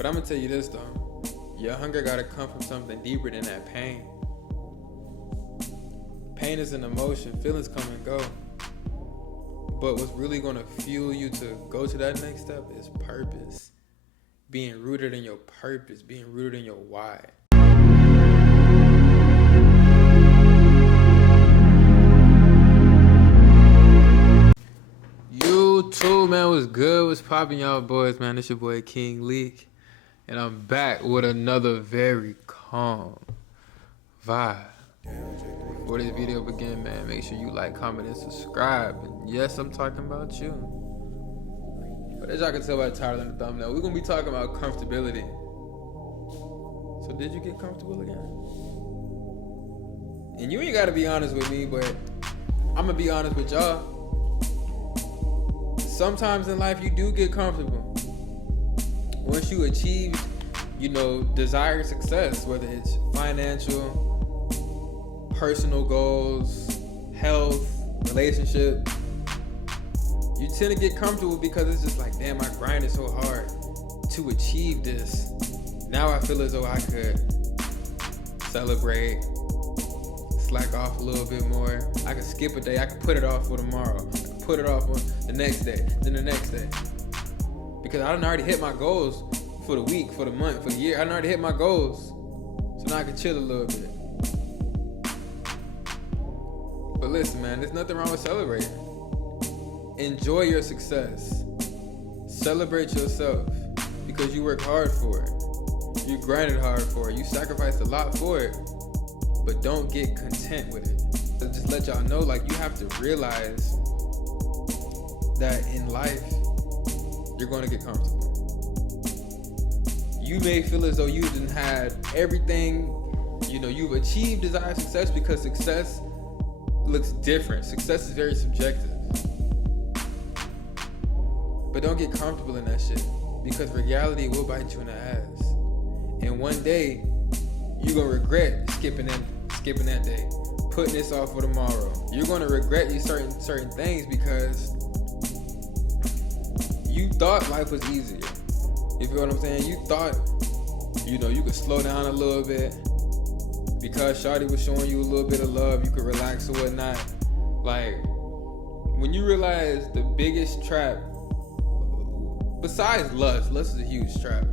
But I'm gonna tell you this though, your hunger gotta come from something deeper than that pain. Pain is an emotion, feelings come and go. But what's really gonna fuel you to go to that next step is purpose. Being rooted in your purpose, being rooted in your why. YouTube, man, what's good? What's poppin', y'all boys, man? It's your boy King Leak, and I'm back with another very calm vibe. Before this video begin, man, make sure you like, comment, and subscribe. And yes, I'm talking about you. But as y'all can tell by the title and the thumbnail, we're gonna be talking about comfortability. So did you get comfortable again? And you ain't gotta be honest with me, but I'm gonna be honest with y'all. Sometimes in life you do get comfortable. Once you achieve, desired success, whether it's financial, personal goals, health, relationship, you tend to get comfortable because it's just like, damn, I grinded so hard to achieve this. Now I feel as though I could celebrate, slack off a little bit more. I could skip a day. I could put it off for tomorrow. I could put it off on the next day, then the next day. Because I done already hit my goals for the week, for the month, for the year. I done already hit my goals. So now I can chill a little bit. But listen, man, there's nothing wrong with celebrating. Enjoy your success. Celebrate yourself because you work hard for it. You grinded hard for it. You sacrificed a lot for it. But don't get content with it. Just let y'all know, like, you have to realize that in life, you're going to get comfortable. You may feel as though you done had everything, you've achieved desired success because success looks different. Success is very subjective. But don't get comfortable in that shit because reality will bite you in the ass. And one day, you're going to regret skipping that day, putting this off for tomorrow. You're going to regret certain things because you thought life was easier. You feel what I'm saying? You thought, you could slow down a little bit because Shawty was showing you a little bit of love. You could relax or whatnot. Like, when you realize the biggest trap, besides lust is a huge trap,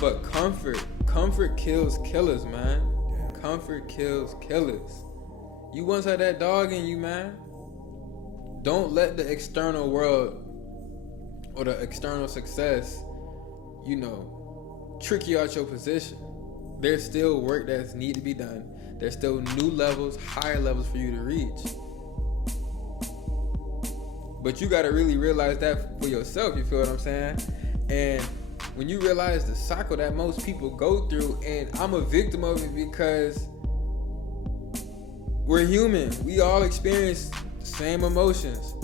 but comfort kills killers, man. Comfort kills killers. You once had that dog in you, man. Don't let the external world or the external success, trick you out your position. There's still work that's need to be done. There's still new levels, higher levels for you to reach. But you gotta really realize that for yourself, you feel what I'm saying? And when you realize the cycle that most people go through, and I'm a victim of it because we're human. We all experience the same emotions,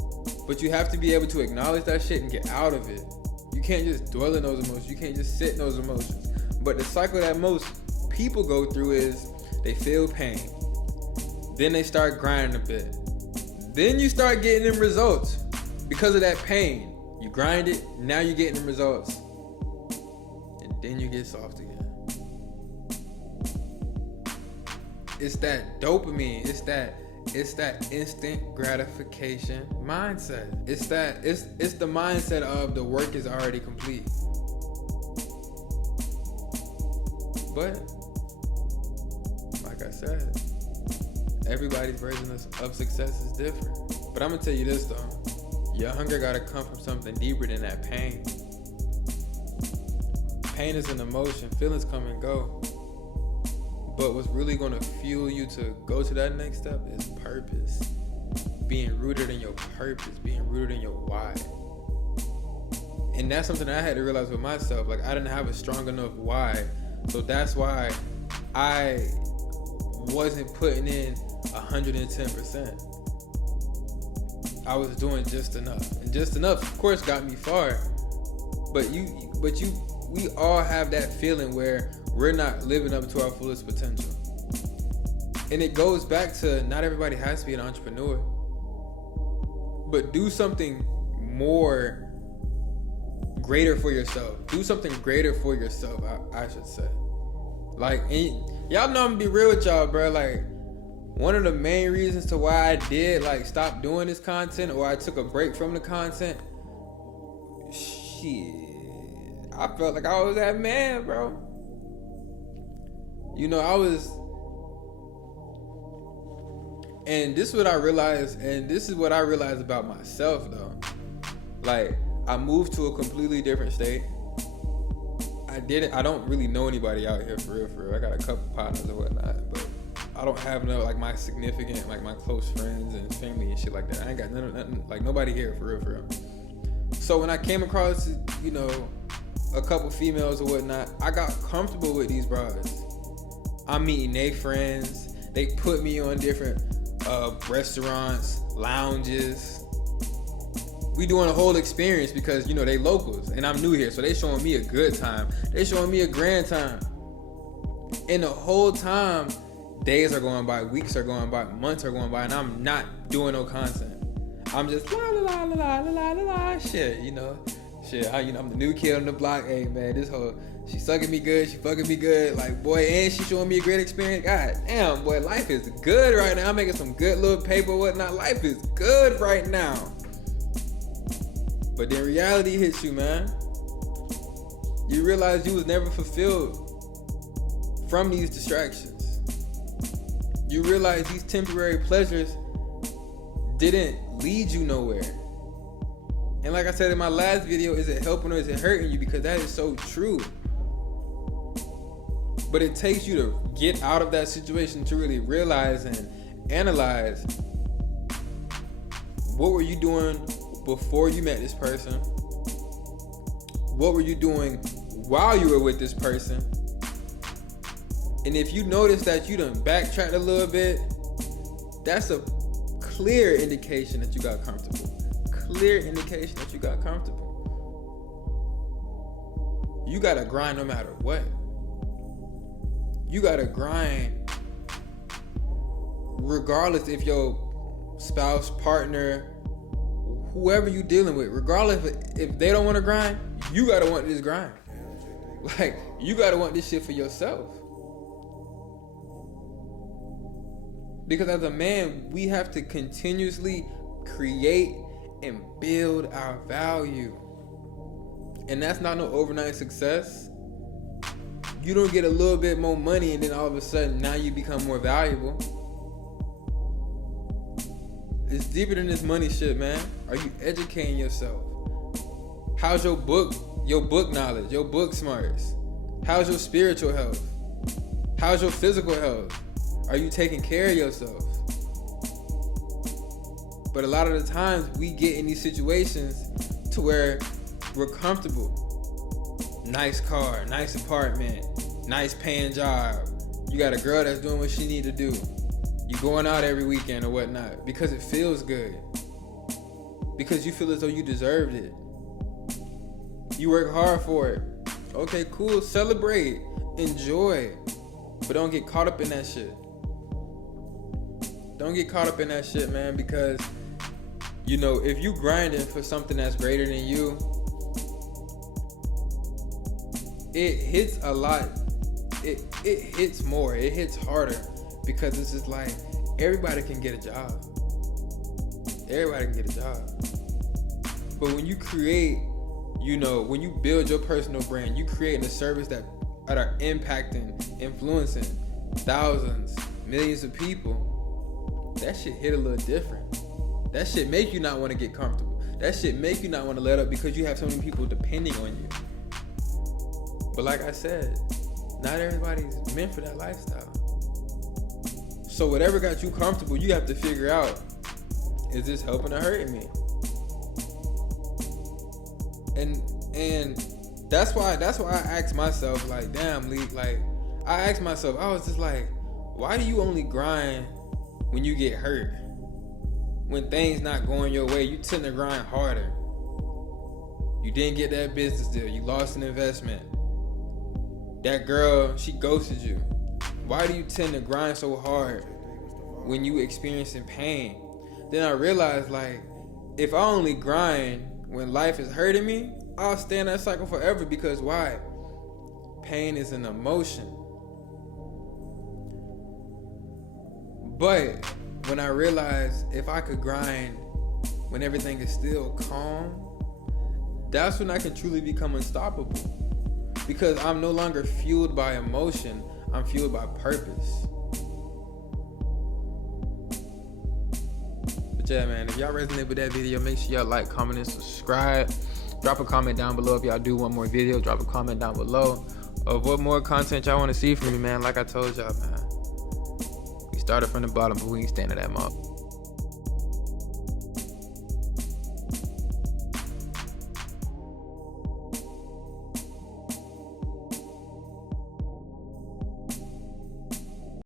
but you have to be able to acknowledge that shit and get out of it. You can't just dwell in those emotions. You can't just sit in those emotions. But the cycle that most people go through is they feel pain. Then they start grinding a bit. Then you start getting them results because of that pain. You grind it, now you're getting them results. And then you get soft again. It's that dopamine. It's that instant gratification mindset. It's the mindset of the work is already complete. But like I said, everybody's version of success is different. But I'm gonna tell you this though, your hunger gotta come from something deeper than that pain. Pain is an emotion, feelings come and go. But what's really gonna fuel you to go to that next step is purpose. Being rooted in your purpose, being rooted in your why. And that's something that I had to realize with myself. Like, I didn't have a strong enough why. So that's why I wasn't putting in 110%. I was doing just enough. And just enough, of course, got me far. But we all have that feeling where we're not living up to our fullest potential. And it goes back to not everybody has to be an entrepreneur. But do something more greater for yourself. Do something greater for yourself, I should say. Like, and y'all know I'm gonna be real with y'all, bro. Like, one of the main reasons to why I did like stop doing this content, or I took a break from the content, shit, I felt like I was that man, bro. You know, and this is what I realized, and this is what I realized about myself, though. Like, I moved to a completely different state. I don't really know anybody out here for real. I got a couple partners or whatnot, but I don't have no, like, my significant, like, my close friends and family and shit like that. I ain't got nothing, like, nobody here for real. So when I came across, you know, a couple females or whatnot, I got comfortable with these bras. I'm meeting they friends. They put me on different restaurants, lounges. We doing a whole experience because, you know, they locals and I'm new here, so they showing me a good time. They showing me a grand time. And the whole time, days are going by, weeks are going by, months are going by, and I'm not doing no content. I'm just la la la la la la la la shit, you know. Shit, I'm the new kid on the block. Hey man, this whole, she sucking me good, she fucking me good. Like, boy, and she showing me a great experience. God damn, boy, life is good right now. I'm making some good little paper, whatnot. Life is good right now. But then reality hits you, man. You realize you was never fulfilled from these distractions. You realize these temporary pleasures didn't lead you nowhere. And like I said in my last video, is it helping or is it hurting you? Because that is so true. But it takes you to get out of that situation to really realize and analyze, what were you doing before you met this person? What were you doing while you were with this person? And if you notice that you done backtracked a little bit, that's a clear indication that you got comfortable. Clear indication that you got comfortable. You gotta grind no matter what. You gotta grind regardless if your spouse, partner, whoever you dealing with, regardless if they don't want to grind, you gotta want this grind. Like, you gotta want this shit for yourself. Because as a man, we have to continuously create and build our value. And that's not no overnight success. You don't get a little bit more money and then all of a sudden now you become more valuable. It's deeper than this money shit, man. Are you educating yourself? How's your book knowledge, your book smarts? How's your spiritual health? How's your physical health? Are you taking care of yourself? But a lot of the times we get in these situations to where we're comfortable. Nice car, nice apartment, nice paying job. You got a girl that's doing what she need to do. You going out every weekend or whatnot because it feels good. Because you feel as though you deserved it. You work hard for it. Okay, cool. Celebrate. Enjoy. But don't get caught up in that shit. Don't get caught up in that shit, man, because, you know, if you grinding for something that's greater than you, it hits a lot. It hits more. It hits harder because it's just like everybody can get a job. Everybody can get a job. But when you create, you know, when you build your personal brand, you creating a service that are impacting, influencing thousands, millions of people, that shit hit a little different. That shit make you not want to get comfortable. That shit make you not want to let up because you have so many people depending on you. But like I said, not everybody's meant for that lifestyle. So whatever got you comfortable, you have to figure out, is this helping or hurting me? And that's why I asked myself, like, damn, Lee, like, I asked myself, I was just like, why do you only grind when you get hurt? When things not going your way, you tend to grind harder. You didn't get that business deal. You lost an investment. That girl, she ghosted you. Why do you tend to grind so hard when you experiencing pain? Then I realized, like, if I only grind when life is hurting me, I'll stay in that cycle forever because why? Pain is an emotion. But when I realized if I could grind when everything is still calm, that's when I can truly become unstoppable. Because I'm no longer fueled by emotion, I'm fueled by purpose. But yeah, man, if y'all resonate with that video, make sure y'all like, comment, and subscribe. Drop a comment down below if y'all do want more videos. Drop a comment down below of what more content y'all want to see from me, man. Like I told y'all, man, we started from the bottom, but we ain't standing that much.